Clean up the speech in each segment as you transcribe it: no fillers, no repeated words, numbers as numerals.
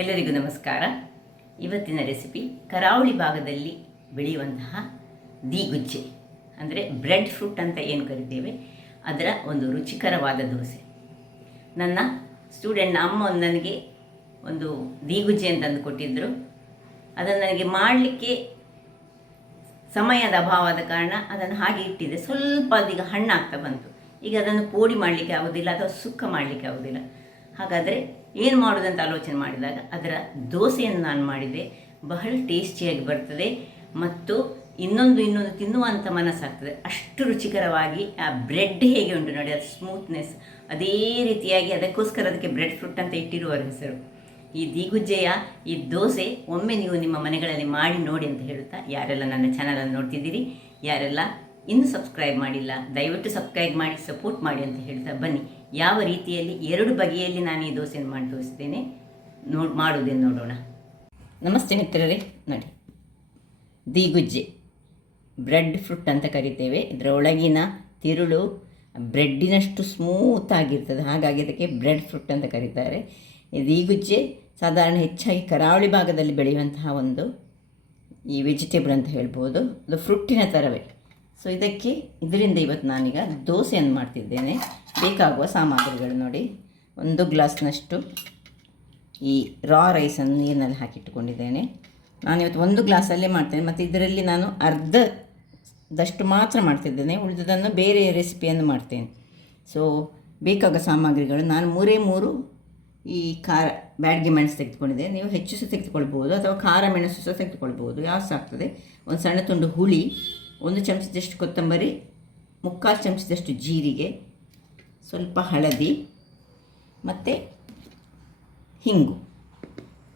ಎಲ್ಲರಿಗೂ ನಮಸ್ಕಾರ. ಇವತ್ತಿನ ರೆಸಿಪಿ ಕರಾವಳಿ ಭಾಗದಲ್ಲಿ ಬೆಳೆಯುವಂತಹ ದೀಗುಜ್ಜೆ ಅಂದರೆ ಬ್ರೆಡ್ ಫ್ರೂಟ್ ಅಂತ ಏನು ಕರಿತೇವೆ, ಅದರ ಒಂದು ರುಚಿಕರವಾದ ದೋಸೆ. ನನ್ನ ಸ್ಟೂಡೆಂಟ್ನ ಅಮ್ಮ ನನಗೆ ಒಂದು ದೀಗುಜ್ಜೆ ಅಂತ ಅಂದು ಕೊಟ್ಟಿದ್ದರು. ಅದನ್ನು ನನಗೆ ಮಾಡಲಿಕ್ಕೆ ಸಮಯದ ಅಭಾವದ ಕಾರಣ ಅದನ್ನು ಹಾಗೆ ಇಟ್ಟಿದ್ದೆ. ಸ್ವಲ್ಪ ಅದೀಗ ಹಣ್ಣಾಗ್ತಾ ಬಂತು. ಈಗ ಅದನ್ನು ಪೋಡಿ ಮಾಡಲಿಕ್ಕೆ ಆಗೋದಿಲ್ಲ ಅಥವಾ ಸುಕ್ಕ ಮಾಡಲಿಕ್ಕೆ ಆಗೋದಿಲ್ಲ. ಹಾಗಾದರೆ ಏನು ಮಾಡೋದಂತ ಆಲೋಚನೆ ಮಾಡಿದಾಗ ಅದರ ದೋಸೆಯನ್ನು ನಾನು ಮಾಡಿದೆ. ಬಹಳ ಟೇಸ್ಟಿಯಾಗಿ ಬರ್ತದೆ ಮತ್ತು ಇನ್ನೊಂದು ತಿನ್ನುವಂಥ ಮನಸ್ಸಾಗ್ತದೆ. ಅಷ್ಟು ರುಚಿಕರವಾಗಿ ಆ ಬ್ರೆಡ್ ಹೇಗೆ ಉಂಟು ನೋಡಿ, ಅದು ಸ್ಮೂತ್ನೆಸ್ ಅದೇ ರೀತಿಯಾಗಿ, ಅದಕ್ಕೋಸ್ಕರ ಅದಕ್ಕೆ ಬ್ರೆಡ್ ಫ್ರೂಟ್ ಅಂತ ಇಟ್ಟಿರುವರ ಹೆಸರು. ಈ ದೀಗುಜ್ಜೆಯ ಈ ದೋಸೆ ಒಮ್ಮೆ ನೀವು ನಿಮ್ಮ ಮನೆಗಳಲ್ಲಿ ಮಾಡಿ ನೋಡಿ ಅಂತ ಹೇಳುತ್ತಾ, ಯಾರೆಲ್ಲ ನನ್ನ ಚಾನಲನ್ನು ನೋಡ್ತಿದ್ದೀರಿ, ಯಾರೆಲ್ಲ ಇನ್ನೂ ಸಬ್ಸ್ಕ್ರೈಬ್ ಮಾಡಿಲ್ಲ, ದಯವಿಟ್ಟು ಸಬ್ಸ್ಕ್ರೈಬ್ ಮಾಡಿ ಸಪೋರ್ಟ್ ಮಾಡಿ ಅಂತ ಹೇಳ್ತಾ ಬನ್ನಿ. ಯಾವ ರೀತಿಯಲ್ಲಿ 2 ಬಗೆಯಲ್ಲಿ ನಾನು ಈ ದೋಸೆಯನ್ನು ಮಾಡಿ ತೋರಿಸ್ತೇನೆ, ಮಾಡುವುದೇನು ನೋಡೋಣ. ನಮಸ್ತೆ ಮಿತ್ರರೇ, ನೋಡಿ ದೀಗುಜ್ಜೆ ಬ್ರೆಡ್ ಫ್ರೂಟ್ ಅಂತ ಕರಿತೇವೆ. ಇದರ ಒಳಗಿನ ತಿರುಳು ಬ್ರೆಡ್ಡಿನಷ್ಟು ಸ್ಮೂತ್ ಆಗಿರ್ತದೆ, ಹಾಗಾಗಿ ಅದಕ್ಕೆ ಬ್ರೆಡ್ ಫ್ರೂಟ್ ಅಂತ ಕರೀತಾರೆ. ಈ ದೀಗುಜ್ಜೆ ಸಾಧಾರಣ ಹೆಚ್ಚಾಗಿ ಕರಾವಳಿ ಭಾಗದಲ್ಲಿ ಬೆಳೆಯುವಂತಹ ಒಂದು ಈ ವೆಜಿಟೇಬಲ್ ಅಂತ ಹೇಳ್ಬೋದು. ಅದು ಫ್ರೂಟಿನ ಥರವೇ. ಸೊ ಇದರಿಂದ ಇವತ್ತು ನಾನೀಗ ದೋಸೆಯನ್ನು ಮಾಡ್ತಿದ್ದೇನೆ. ಬೇಕಾಗುವ ಸಾಮಗ್ರಿಗಳು ನೋಡಿ, 1 ಗ್ಲಾಸ್ನಷ್ಟು ಈ ರಾ ರೈಸನ್ನು ನೀರಿನಲ್ಲಿ ಹಾಕಿಟ್ಟುಕೊಂಡಿದ್ದೇನೆ. ನಾನಿವತ್ತು 1 ಗ್ಲಾಸಲ್ಲೇ ಮಾಡ್ತೇನೆ ಮತ್ತು ಇದರಲ್ಲಿ ನಾನು ಅರ್ಧದಷ್ಟು ಮಾತ್ರ ಮಾಡ್ತಿದ್ದೇನೆ, ಉಳಿದದನ್ನು ಬೇರೆ ರೆಸಿಪಿಯನ್ನು ಮಾಡ್ತೇನೆ. ಸೊ ಬೇಕಾಗುವ ಸಾಮಗ್ರಿಗಳು, ನಾನು 3 ಈ ಬ್ಯಾಡಗಿ ಮೆಣಸು ತೆಗೆದುಕೊಂಡಿದ್ದೆ. ನೀವು ಹೆಚ್ಚು ಸಹ ತೆಗೆದುಕೊಳ್ಬೋದು ಅಥವಾ ಖಾರ ಮೆಣಸು ಸಹ ತೆಗೆದುಕೊಳ್ಬೋದು, ಯಾವ್ದು ಸಾಕ್ತದೆ. ಒಂದು ಸಣ್ಣ ತುಂಡು ಹುಳಿ, 1 ಚಮಚದಷ್ಟು ಕೊತ್ತಂಬರಿ, 3/4 ಚಮಚದಷ್ಟು ಜೀರಿಗೆ, ಸ್ವಲ್ಪ ಹಳದಿ ಮತ್ತು ಹಿಂಗು.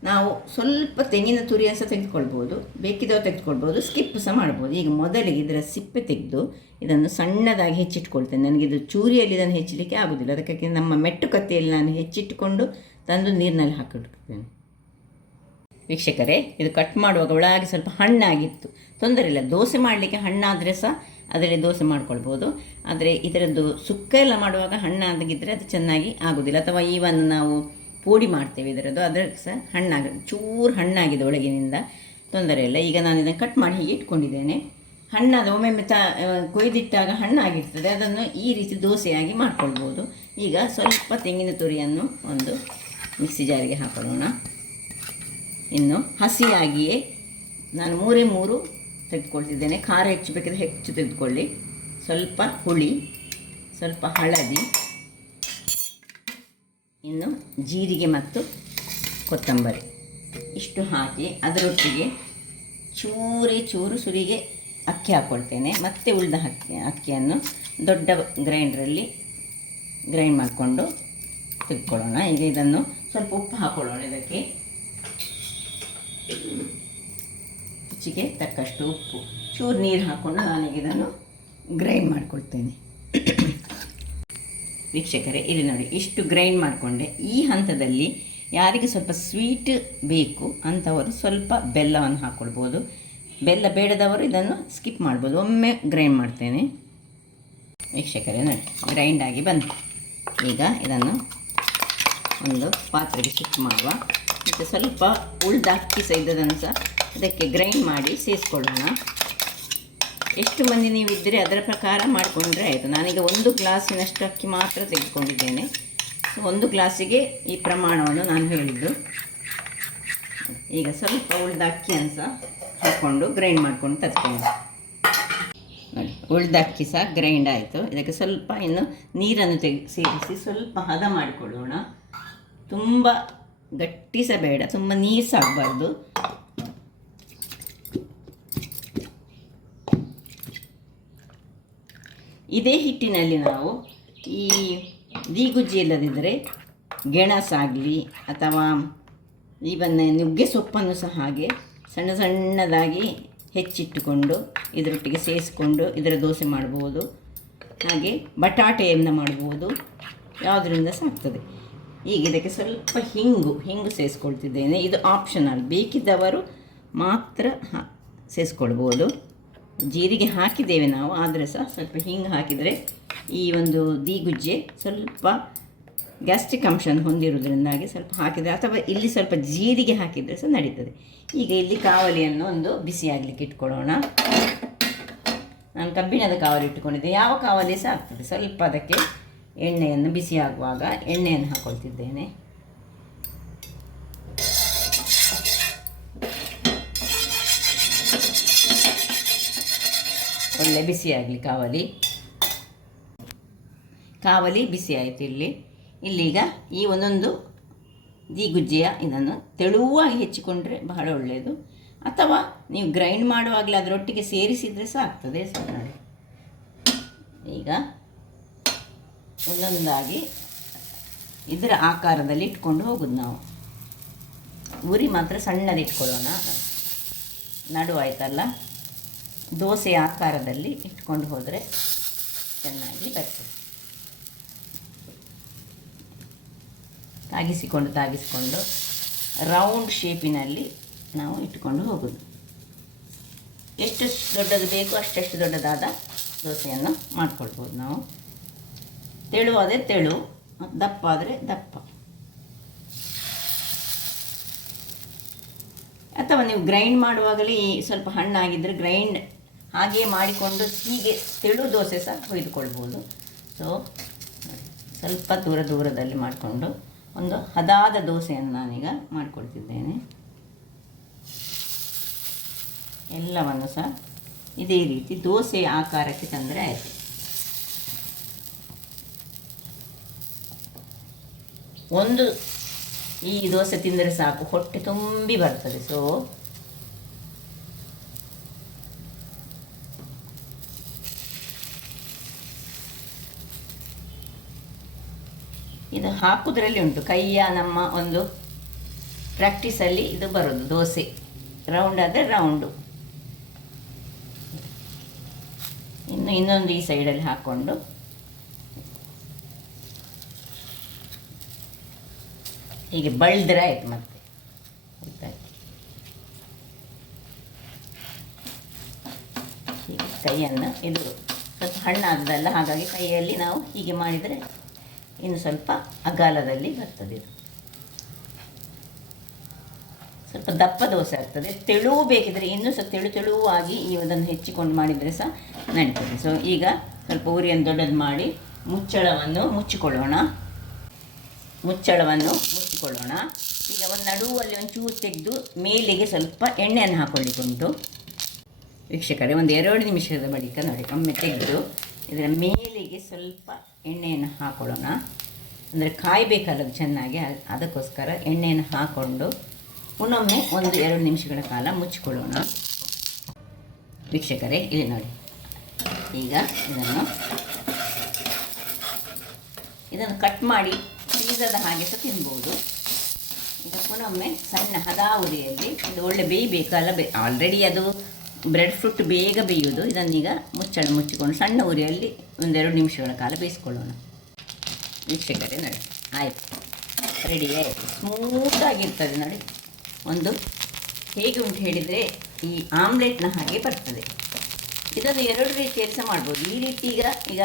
ನಾವು ಸ್ವಲ್ಪ ತೆಂಗಿನ ತುರಿಯನ್ನು ಸಹ ತೆಗೆದುಕೊಳ್ಬೋದು, ಬೇಕಿದ್ದವು ತೆಗೆದುಕೊಳ್ಬೋದು, ಸ್ಕಿಪ್ ಸಹ ಮಾಡ್ಬೋದು. ಈಗ ಮೊದಲಿಗೆ ಇದರ ಸಿಪ್ಪೆ ತೆಗೆದು ಇದನ್ನು ಸಣ್ಣದಾಗಿ ಹೆಚ್ಚಿಟ್ಕೊಳ್ತೇನೆ. ನನಗಿದು ಚೂರಿಯಲ್ಲಿ ಇದನ್ನು ಹೆಚ್ಚಲಿಕ್ಕೆ ಆಗೋದಿಲ್ಲ, ಅದಕ್ಕಾಗಿ ನಮ್ಮ ಮೆಟ್ಟು ಕತ್ತಿಯಲ್ಲಿ ನಾನು ಹೆಚ್ಚಿಟ್ಟುಕೊಂಡು ತಂದು ನೀರಿನಲ್ಲಿ ಹಾಕಿಡ್ತೇನೆ. ವೀಕ್ಷಕರೇ, ಇದು ಕಟ್ ಮಾಡುವಾಗ ಒಳಗೆ ಸ್ವಲ್ಪ ಹಣ್ಣಾಗಿತ್ತು, ತೊಂದರೆ ಇಲ್ಲ. ದೋಸೆ ಮಾಡಲಿಕ್ಕೆ ಹಣ್ಣಾದರೆ ಸಹ ಅದರಲ್ಲಿ ದೋಸೆ ಮಾಡ್ಕೊಳ್ಬೋದು. ಆದರೆ ಇದರದ್ದು ಸುಕ್ಕ ಎಲ್ಲ ಮಾಡುವಾಗ ಹಣ್ಣಾಗಿದ್ದರೆ ಅದು ಚೆನ್ನಾಗಿ ಆಗೋದಿಲ್ಲ. ಅಥವಾ ಈವನ್ ನಾವು ಪೋಡಿ ಮಾಡ್ತೇವೆ ಇದರದ್ದು, ಅದಕ್ಕೆ ಸಹ ಚೂರು ಹಣ್ಣಾಗಿದೆ ಒಳಗಿನಿಂದ, ತೊಂದರೆ ಇಲ್ಲ. ಈಗ ನಾನು ಇದನ್ನು ಕಟ್ ಮಾಡಿ ಹೀಗೆ ಇಟ್ಕೊಂಡಿದ್ದೇನೆ. ಹಣ್ಣಾದ ಒಮ್ಮೊಮ್ಮೆ ಕೊಯ್ದಿಟ್ಟಾಗ ಹಣ್ಣಾಗಿರ್ತದೆ, ಅದನ್ನು ಈ ರೀತಿ ದೋಸೆಯಾಗಿ ಮಾಡ್ಕೊಳ್ಬೋದು. ಈಗ ಸ್ವಲ್ಪ ತೆಂಗಿನ ತುರಿಯನ್ನು ಒಂದು ಮಿಕ್ಸಿ ಜಾರಿಗೆ ಹಾಕೊಳ್ಳೋಣ. ಇನ್ನು ಹಸಿಯಾಗಿಯೇ ನಾನು 3 ತೆಗೆದುಕೊಳ್ತಿದ್ದೇನೆ. ಖಾರ ಹೆಚ್ಚು ಬೇಕಿದ್ರೆ ಹೆಚ್ಚು ತೆಗೆದುಕೊಳ್ಳಿ. ಸ್ವಲ್ಪ ಹುಳಿ, ಸ್ವಲ್ಪ ಹಳದಿ, ಇನ್ನು ಜೀರಿಗೆ ಮತ್ತು ಕೊತ್ತಂಬರಿ ಇಷ್ಟು ಹಾಕಿ ಅದರೊಟ್ಟಿಗೆ ಚೂರು ಸುರಿಗೆ ಅಕ್ಕಿ ಹಾಕ್ಕೊಳ್ತೇನೆ. ಮತ್ತು ಉಳಿದ ಅಕ್ಕಿಯನ್ನು ದೊಡ್ಡ ಗ್ರೈಂಡ್ರಲ್ಲಿ ಗ್ರೈಂಡ್ ಮಾಡಿಕೊಂಡು ತೆಗೆದುಕೊಳ್ಳೋಣ. ಈಗ ಇದನ್ನು ಸ್ವಲ್ಪ ಉಪ್ಪು ಹಾಕ್ಕೊಳ್ಳೋಣ. ಇದಕ್ಕೆ ರುಚಿಗೆ ತಕ್ಕಷ್ಟು ಉಪ್ಪು, ಚೂರು ನೀರು ಹಾಕ್ಕೊಂಡು ನಾನೀಗ ಇದನ್ನು ಗ್ರೈಂಡ್ ಮಾಡಿಕೊಳ್ತೇನೆ. ವೀಕ್ಷಕರೇ, ಇಲ್ಲಿ ನೋಡಿ, ಇಷ್ಟು ಗ್ರೈಂಡ್ ಮಾಡಿಕೊಂಡೆ. ಈ ಹಂತದಲ್ಲಿ ಯಾರಿಗೆ ಸ್ವಲ್ಪ ಸ್ವೀಟ್ ಬೇಕು ಅಂಥವರು ಸ್ವಲ್ಪ ಬೆಲ್ಲವನ್ನು ಹಾಕ್ಕೊಳ್ಬೋದು. ಬೆಲ್ಲ ಬೇಡದವರು ಇದನ್ನು ಸ್ಕಿಪ್ ಮಾಡ್ಬೋದು. ಒಮ್ಮೆ ಗ್ರೈಂಡ್ ಮಾಡ್ತೇನೆ. ವೀಕ್ಷಕರೇ ನೋಡಿ, ಗ್ರೈಂಡ್ ಆಗಿ ಬಂತು. ಈಗ ಇದನ್ನು ಒಂದು ಪಾತ್ರೆಗೆ ಶಿಫ್ಟ್ ಮಾಡುವ. ಮತ್ತು ಸ್ವಲ್ಪ ಉಳಿದ ಅಕ್ಕಿ ಸಹ ಇದ್ದದನ್ನು ಸಹ ಇದಕ್ಕೆ ಗ್ರೈಂಡ್ ಮಾಡಿ ಸೇರಿಸ್ಕೊಳ್ಳೋಣ. ಎಷ್ಟು ಮಂದಿ ನೀವಿದ್ದರೆ ಅದರ ಪ್ರಕಾರ ಮಾಡಿಕೊಂಡ್ರೆ ಆಯಿತು. ನಾನೀಗ 1 ಗ್ಲಾಸಿನಷ್ಟು ಅಕ್ಕಿ ಮಾತ್ರ ತೆಗೆದುಕೊಂಡಿದ್ದೇನೆ. ಸೊ 1 ಗ್ಲಾಸಿಗೆ ಈ ಪ್ರಮಾಣವನ್ನು ನಾನು ಹೇಳಿದ್ದು. ಈಗ ಸ್ವಲ್ಪ ಉಳಿದ ಅಕ್ಕಿಯನ್ನು ಸಹ ಹಾಕ್ಕೊಂಡು ಗ್ರೈಂಡ್ ಮಾಡ್ಕೊಂಡು ತರ್ತೇನೆ. ನೋಡಿ, ಉಳಿದ ಅಕ್ಕಿ ಸಹ ಗ್ರೈಂಡ್ ಆಯಿತು. ಇದಕ್ಕೆ ಸ್ವಲ್ಪ ಇನ್ನು ನೀರನ್ನು ಸೇರಿಸಿ ಸ್ವಲ್ಪ ಹದ ಮಾಡಿಕೊಳ್ಳೋಣ. ತುಂಬ ಗಟ್ಟಿ ಸಹ ಬೇಡ, ತುಂಬ ನೀರು ಸಹ ಆಗಬಾರ್ದು. ಇದೇ ಹಿಟ್ಟಿನಲ್ಲಿ ನಾವು ಈ ದೀಗುಜ್ಜೆ ಇಲ್ಲದಿದ್ದರೆ ಗೆಣಸಾಗಲಿ ಅಥವಾ ಈವನ್ ನುಗ್ಗೆ ಸೊಪ್ಪನ್ನು ಸಹ ಹಾಗೆ ಸಣ್ಣದಾಗಿ ಹೆಚ್ಚಿಟ್ಟುಕೊಂಡು ಇದರೊಟ್ಟಿಗೆ ಸೇರಿಸ್ಕೊಂಡು ಇದರ ದೋಸೆ ಮಾಡ್ಬೋದು. ಹಾಗೆ ಬಟಾಟೆಯನ್ನು ಮಾಡ್ಬೋದು, ಯಾವುದರಿಂದ ಸಹ ಆಗ್ತದೆ. ಈಗ ಇದಕ್ಕೆ ಸ್ವಲ್ಪ ಹಿಂಗು ಸೇರಿಸ್ಕೊಳ್ತಿದ್ದೇನೆ. ಇದು ಆಪ್ಷನಲ್, ಬೇಕಿದ್ದವರು ಮಾತ್ರ ಸೇರಿಸ್ಕೊಳ್ಬೋದು. ಜೀರಿಗೆ ಹಾಕಿದ್ದೇವೆ ನಾವು, ಆದರೆ ಸಹ ಸ್ವಲ್ಪ ಹಿಂಗೆ ಹಾಕಿದರೆ ಈ ಒಂದು ದೀಗುಜ್ಜೆ ಸ್ವಲ್ಪ ಗ್ಯಾಸ್ಟ್ರಿಕ್ ಅಂಶವನ್ನು ಹೊಂದಿರುವುದರಿಂದಾಗಿ ಸ್ವಲ್ಪ ಹಾಕಿದರೆ, ಅಥವಾ ಇಲ್ಲಿ ಸ್ವಲ್ಪ ಜೀರಿಗೆ ಹಾಕಿದರೆ ಸಹ ನಡೀತದೆ. ಈಗ ಇಲ್ಲಿ ಕಾವಲಿಯನ್ನು ಒಂದು ಬಿಸಿಯಾಗಲಿಕ್ಕೆ ಇಟ್ಕೊಳ್ಳೋಣ. ನಾನು ಕಬ್ಬಿಣದ ಕಾವಲಿ ಇಟ್ಟುಕೊಂಡಿದ್ದೆ, ಯಾವ ಕಾವಲಿ ಸಹ ಆಗ್ತದೆ. ಸ್ವಲ್ಪ ಅದಕ್ಕೆ ಎಣ್ಣೆಯನ್ನು ಬಿಸಿ ಆಗುವಾಗ ಎಣ್ಣೆಯನ್ನು ಹಾಕ್ಕೊಳ್ತಿದ್ದೇನೆ. ಒಳ್ಳೆ ಬಿಸಿಯಾಗಲಿ ಕಾವಲಿ ಬಿಸಿ ಆಯಿತು. ಇಲ್ಲೀಗ ಈ ಒಂದೊಂದು ದೀಗುಜ್ಜೆಯ ಇದನ್ನು ತೆಳುವಾಗಿ ಹೆಚ್ಚಿಕೊಂಡ್ರೆ ಬಹಳ ಒಳ್ಳೆಯದು, ಅಥವಾ ನೀವು ಗ್ರೈಂಡ್ ಮಾಡುವಾಗಲೇ ಅದರೊಟ್ಟಿಗೆ ಸೇರಿಸಿದರೆ ಸಹ ಆಗ್ತದೆ. ನೋಡಿ, ಈಗ ಒಂದೊಂದಾಗಿ ಇದರ ಆಕಾರದಲ್ಲಿ ಇಟ್ಕೊಂಡು ಹೋಗೋದು ನಾವು. ಉರಿ ಮಾತ್ರ ಸಣ್ಣದು ಇಟ್ಕೊಳ್ಳೋಣ. ನಡುವಾಯ್ತಲ್ಲ, ದೋಸೆ ಆಕಾರದಲ್ಲಿ ಇಟ್ಕೊಂಡು ಹೋದರೆ ಚೆನ್ನಾಗಿ ಬರ್ತದೆ. ತಾಗಿಸಿಕೊಂಡು ರೌಂಡ್ ಶೇಪಿನಲ್ಲಿ ನಾವು ಇಟ್ಟುಕೊಂಡು ಹೋಗೋದು. ಎಷ್ಟು ದೊಡ್ಡದು ಬೇಕು ಅಷ್ಟು ದೊಡ್ಡದಾದ ದೋಸೆಯನ್ನು ಮಾಡಿಕೊಳ್ಬೋದು ನಾವು. ತೆಳುವಾದರೆ ತೆಳು, ದಪ್ಪ ಆದರೆ ದಪ್ಪ. ಅಥವಾ ನೀವು ಗ್ರೈಂಡ್ ಮಾಡುವಾಗಲೇ ಸ್ವಲ್ಪ ಹಣ್ಣಾಗಿದ್ದರೆ ಗ್ರೈಂಡ್ ಹಾಗೆಯೇ ಮಾಡಿಕೊಂಡು ಹೀಗೆ ತೆಳು ದೋಸೆ ಸಹ ಹೊಯ್ದುಕೊಳ್ಬೋದು. ಸೊ ಸ್ವಲ್ಪ ದೂರದಲ್ಲಿ ಮಾಡಿಕೊಂಡು ಒಂದು ಹದಾದ ದೋಸೆಯನ್ನು ನಾನೀಗ ಮಾಡಿಕೊಳ್ತಿದ್ದೇನೆ. ಎಲ್ಲವನ್ನು ಸಹ ಇದೇ ರೀತಿ ದೋಸೆಯ ಆಕಾರಕ್ಕೆ ತಂದರೆ ಆಯಿತು. ಒಂದು ಈ ದೋಸೆ ತಿಂದರೆ ಸಾಕು, ಹೊಟ್ಟೆ ತುಂಬಿ ಬರ್ತದೆ. ಸೊ ಇದು ಹಾಕುವುದರಲ್ಲಿ ಉಂಟು, ಕೈಯ ನಮ್ಮ ಒಂದು ಪ್ರಾಕ್ಟೀಸಲ್ಲಿ ಇದು ಬರೋದು. ದೋಸೆ ರೌಂಡ್ ಆದರೆ ರೌಂಡು. ಇನ್ನೊಂದು ಈ ಸೈಡಲ್ಲಿ ಹಾಕ್ಕೊಂಡು ಹೀಗೆ ಬಳ್ದ್ರೆ ಆಯಿತು. ಮತ್ತೆ ಹೀಗೆ ಕೈಯನ್ನು, ಇದು ಸ್ವಲ್ಪ ಹಣ್ಣಾದಲ್ಲ, ಹಾಗಾಗಿ ಕೈಯಲ್ಲಿ ನಾವು ಹೀಗೆ ಮಾಡಿದರೆ ಇನ್ನು ಸ್ವಲ್ಪ ಅಗಾಲದಲ್ಲಿ ಬರ್ತದೆ. ಇದು ಸ್ವಲ್ಪ ದಪ್ಪ ದೋಸೆ ಆಗ್ತದೆ. ತೆಳುವು ಬೇಕಿದ್ರೆ ಇನ್ನೂ ಸ್ವಲ್ಪ ತೆಳುವಾಗಿ ಇದನ್ನು ಹೆಚ್ಚಿಕೊಂಡು ಮಾಡಿದರೆ ಸಹ ನಡೀತದೆ. ಸೊ ಈಗ ಸ್ವಲ್ಪ ಉರಿಯನ್ನು ದೊಡ್ಡದು ಮಾಡಿ ಮುಚ್ಚಳವನ್ನು ಮುಚ್ಚಿಕೊಳ್ಳೋಣ. ಈಗ ಒಂದು ನಡುವಲ್ಲಿ ಒಂಚೂರು ತೆಗೆದು ಮೇಲಿಗೆ ಸ್ವಲ್ಪ ಎಣ್ಣೆಯನ್ನು ಹಾಕ್ಕೊಳ್ಳಿಕ್ಕುಂಟು. ವೀಕ್ಷಕರೇ, ಒಂದು 2 ನಿಮಿಷದ ಬಳಿಕ ನೋಡಿ, ಒಮ್ಮೆ ತೆಗೆದು ಇದರ ಮೇಲಿಗೆ ಸ್ವಲ್ಪ ಎಣ್ಣೆಯನ್ನು ಹಾಕ್ಕೊಳ್ಳೋಣ. ಅಂದರೆ ಕಾಯಬೇಕಲ್ಲ ಚೆನ್ನಾಗಿ, ಅದಕ್ಕೋಸ್ಕರ ಎಣ್ಣೆಯನ್ನು ಹಾಕ್ಕೊಂಡು ಇನ್ನೊಮ್ಮೆ ಒಂದು 2 ನಿಮಿಷಗಳ ಕಾಲ ಮುಚ್ಚಿಕೊಳ್ಳೋಣ. ವೀಕ್ಷಕರೇ, ಇಲ್ಲಿ ನೋಡಿ, ಈಗ ಇದನ್ನು ಕಟ್ ಮಾಡಿ ಪೀಸದ ಹಾಗೆ ಸಹ ತಿನ್ಬೋದು. ಈಗ ಪುನೊಮ್ಮೆ ಸಣ್ಣ ಹದಾ ಉರಿಯಲ್ಲಿ ಇದು ಒಳ್ಳೆ ಬೇಯಬೇಕಲ್ಲ, ಆಲ್ರೆಡಿ ಅದು ಬ್ರೆಡ್ ಫ್ರೂಟ್ ಬೇಗ ಬೇಯುವುದು. ಇದನ್ನೀಗ ಮುಚ್ಚಿಕೊಂಡು ಸಣ್ಣ ಉರಿಯಲ್ಲಿ 1-2 ನಿಮಿಷಗಳ ಕಾಲ ಬೇಯಿಸ್ಕೊಳ್ಳೋಣ. ವೀಕ್ಷಕರೇ ನೋಡಿ, ಆಯಿತು, ರೆಡಿ ಆಯಿತು. ಸ್ಮೂತಾಗಿರ್ತದೆ ನೋಡಿ. ಒಂದು ಹೇಗೆ ಉಂಟು ಹೇಳಿದರೆ ಈ ಆಮ್ಲೆಟ್ನ ಹಾಗೆ ಬರ್ತದೆ. ಇದನ್ನು 2 ರೀತಿಯಲ್ಲಿ ಸಹ ಮಾಡ್ಬೋದು. ಈ ರೀತಿ ಈಗ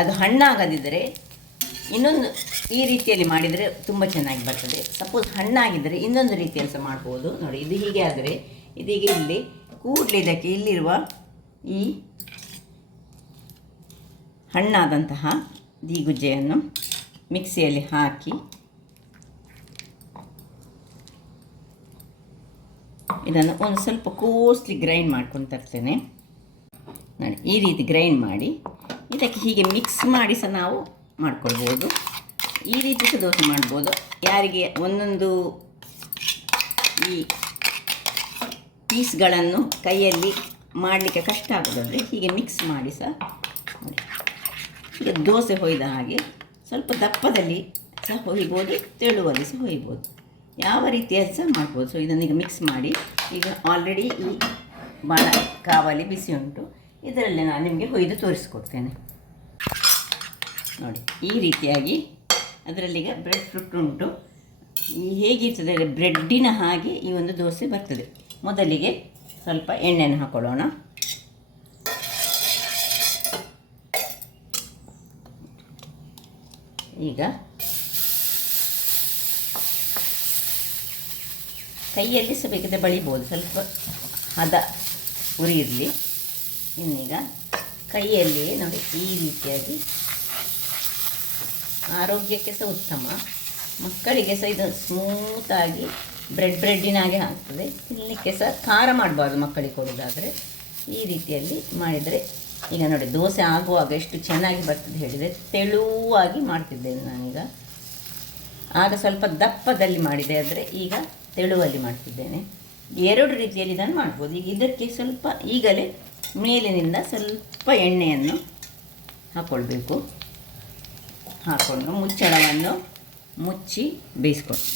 ಅದು ಹಣ್ಣಾಗದಿದ್ದರೆ ಇನ್ನೊಂದು ಈ ರೀತಿಯಲ್ಲಿ ಮಾಡಿದರೆ ತುಂಬ ಚೆನ್ನಾಗಿ ಬರ್ತದೆ. ಸಪೋಸ್ ಹಣ್ಣಾಗಿದ್ದರೆ ಇನ್ನೊಂದು ರೀತಿಯಲ್ಲಿ ಸಹ ಮಾಡ್ಬೋದು. ನೋಡಿ, ಇದು ಹೀಗೆ ಆದರೆ ಇದೀಗ ಇಲ್ಲಿ ಕೂಡಲೇ ಇದಕ್ಕೆ ಇಲ್ಲಿರುವ ಈ ಹಣ್ಣಾದಂತಹ ದೀಗುಜ್ಜೆಯನ್ನು ಮಿಕ್ಸಿಯಲ್ಲಿ ಹಾಕಿ ಇದನ್ನು ಒಂದು ಸ್ವಲ್ಪ ಕೋಸ್ಲಿ ಗ್ರೈಂಡ್ ಮಾಡ್ಕೊಂಡು ತರ್ತೇನೆ. ನೋಡಿ, ಈ ರೀತಿ ಗ್ರೈಂಡ್ ಮಾಡಿ ಇದಕ್ಕೆ ಹೀಗೆ ಮಿಕ್ಸ್ ಮಾಡಿ ಸಹ ನಾವು ಮಾಡ್ಕೊಳ್ಬೋದು. ಈ ರೀತಿ ಸಹ ದೋಸೆ ಮಾಡ್ಬೋದು. ಯಾರಿಗೆ ಒಂದೊಂದು ಈ ಪೀಸ್ಗಳನ್ನು ಕೈಯಲ್ಲಿ ಮಾಡಲಿಕ್ಕೆ ಕಷ್ಟ ಆಗೋದಂದರೆ ಹೀಗೆ ಮಿಕ್ಸ್ ಮಾಡಿ ಸಹ ನೋಡಿ, ಈಗ ದೋಸೆ ಹೊಯ್ದ ಹಾಗೆ ಸ್ವಲ್ಪ ದಪ್ಪದಲ್ಲಿ ಸಹ ಹೊಯ್ಬೋದು, ತೆಳುವಲ್ಲಿ ಸಹ ಹೊಯ್ಬೋದು, ಯಾವ ರೀತಿಯಲ್ಲಿ ಸಹ ಮಾಡ್ಬೋದು. ಸೊ ಇದನ್ನೀಗ ಮಿಕ್ಸ್ ಮಾಡಿ, ಈಗ ಆಲ್ರೆಡಿ ಈ ಕಾವಲಿ ಬಿಸಿ ಉಂಟು, ಇದರಲ್ಲಿ ನಾನು ನಿಮಗೆ ಹೊಯ್ದು ತೋರಿಸ್ಕೊಡ್ತೇನೆ. ನೋಡಿ, ಈ ರೀತಿಯಾಗಿ ಅದರಲ್ಲೀಗ ಬ್ರೆಡ್ ಫ್ರೂಟ್ ಉಂಟು. ಹೇಗಿರ್ತದೆ ಬ್ರೆಡ್ಡಿನ ಹಾಗೆ ಈ ಒಂದು ದೋಸೆ ಬರ್ತದೆ. ಮೊದಲಿಗೆ ಸ್ವಲ್ಪ ಎಣ್ಣೆಯನ್ನು ಹಾಕ್ಕೊಳ್ಳೋಣ. ಈಗ ಕೈಯಲ್ಲಿ ಸಹ ಬೇಕಿದ್ರೆ ಬಳಿಬೋದು, ಸ್ವಲ್ಪ ಹದ ಉರಿ ಇರಲಿ. ಇನ್ನೀಗ ಕೈಯಲ್ಲಿಯೇ ನೋಡಿ ಈ ರೀತಿಯಾಗಿ, ಆರೋಗ್ಯಕ್ಕೆ ಸಹ ಉತ್ತಮ, ಮಕ್ಕಳಿಗೆ ಸಹ ಇದು ಸ್ಮೂತಾಗಿ ಬ್ರೆಡ್ಡಿನಾಗೆ ಆಗ್ತದೆ. ತಿನ್ನಲಿಕ್ಕೆ ಸಹ ಖಾರ ಮಾಡಬಾರ್ದು ಮಕ್ಕಳಿಗೆ ಕೊಡೋದಾದರೆ. ಈ ರೀತಿಯಲ್ಲಿ ಮಾಡಿದರೆ ಈಗ ನೋಡಿ ದೋಸೆ ಆಗುವಾಗ ಎಷ್ಟು ಚೆನ್ನಾಗಿ ಬರ್ತದೆ ಹೇಳಿದರೆ, ತೆಳುವಾಗಿ ಮಾಡ್ತಿದ್ದೇನೆ ನಾನೀಗ. ಆಗ ಸ್ವಲ್ಪ ದಪ್ಪದಲ್ಲಿ ಮಾಡಿದೆ, ಆದರೆ ಈಗ ತೆಳುವಲ್ಲಿ ಮಾಡ್ತಿದ್ದೇನೆ. ಎರಡು ರೀತಿಯಲ್ಲಿ ನಾನು ಮಾಡ್ಬೋದು. ಈಗ ಇದಕ್ಕೆ ಸ್ವಲ್ಪ ಈಗಲೇ ಮೇಲಿನಿಂದ ಸ್ವಲ್ಪ ಎಣ್ಣೆಯನ್ನು ಹಾಕ್ಕೊಳ್ಬೇಕು. ಹಾಕ್ಕೊಂಡು ಮುಚ್ಚಳವನ್ನು ಮುಚ್ಚಿ ಬೇಯಿಸ್ಕೊಂಡು.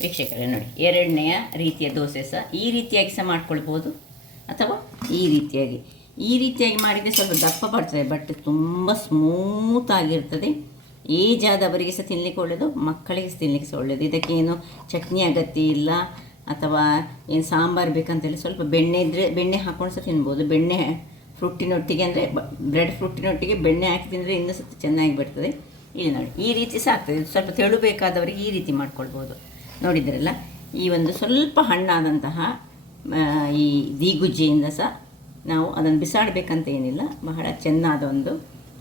ವೀಕ್ಷಕರೇ ನೋಡಿ, ಎರಡನೆಯ ರೀತಿಯ ದೋಸೆ ಸಹ ಈ ರೀತಿಯಾಗಿ ಸಹ ಮಾಡ್ಕೊಳ್ಬೋದು, ಅಥವಾ ಈ ರೀತಿಯಾಗಿ ಮಾಡಿದರೆ ಸ್ವಲ್ಪ ದಪ್ಪ ಬರ್ತದೆ, ಬಟ್ ತುಂಬ ಸ್ಮೂತಾಗಿರ್ತದೆ. ಏಜ್ ಆದವರಿಗೆ ಸಹ ತಿನ್ನಲಿಕ್ಕೆ ಒಳ್ಳೆಯದು, ಮಕ್ಕಳಿಗೆ ಸಹ ತಿನ್ನಲಿಕ್ಕೆ ಸಹ ಒಳ್ಳೆಯದು. ಇದಕ್ಕೇನು ಚಟ್ನಿ ಅಗತ್ಯ ಇಲ್ಲ, ಅಥವಾ ಏನು ಸಾಂಬಾರು ಬೇಕಂತೇಳಿ ಸ್ವಲ್ಪ ಬೆಣ್ಣೆ ಇದ್ದರೆ ಬೆಣ್ಣೆ ಹಾಕ್ಕೊಂಡು ಸಹ ತಿನ್ಬೋದು. ಬೆಣ್ಣೆ ಫ್ರೂಟಿನೊಟ್ಟಿಗೆ, ಅಂದರೆ ಬ್ರೆಡ್ ಫ್ರೂಟಿನೊಟ್ಟಿಗೆ ಬೆಣ್ಣೆ ಹಾಕಿ ತಿಂದರೆ ಇನ್ನೂ ಸಹ ಚೆನ್ನಾಗಿ ಬರ್ತದೆ. ಇಲ್ಲಿ ನೋಡಿ ಈ ರೀತಿ ಸಹ ಆಗ್ತದೆ. ಸ್ವಲ್ಪ ತೆಳು ಬೇಕಾದವರಿಗೆ ಈ ರೀತಿ ಮಾಡ್ಕೊಳ್ಬೋದು. ನೋಡಿದ್ರಲ್ಲ, ಈ ಒಂದು ಸ್ವಲ್ಪ ಹಣ್ಣಾದಂತಹ ಈ ದೀಗುಜ್ಜೆಯಿಂದ ಸಹ ನಾವು ಅದನ್ನು ಬಿಸಾಡಬೇಕಂತ ಏನಿಲ್ಲ, ಬಹಳ ಚೆನ್ನಾದ ಒಂದು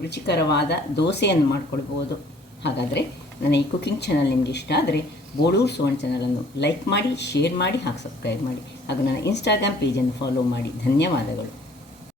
ರುಚಿಕರವಾದ ದೋಸೆಯನ್ನು ಮಾಡ್ಕೊಳ್ಬೋದು. ಹಾಗಾದರೆ ನನ್ನ ಈ ಕುಕಿಂಗ್ ಚಾನಲ್ ನಿಮಗೆ ಇಷ್ಟ ಆದರೆ ಬೋಳೂರು ಸುವರ್ಣ ಚಾನಲನ್ನು ಲೈಕ್ ಮಾಡಿ, ಶೇರ್ ಮಾಡಿ, ಹಾಗೂ ಸಬ್ಸ್ಕ್ರೈಬ್ ಮಾಡಿ, ಹಾಗೂ ನನ್ನ ಇನ್ಸ್ಟಾಗ್ರಾಮ್ ಪೇಜನ್ನು ಫಾಲೋ ಮಾಡಿ. ಧನ್ಯವಾದಗಳು.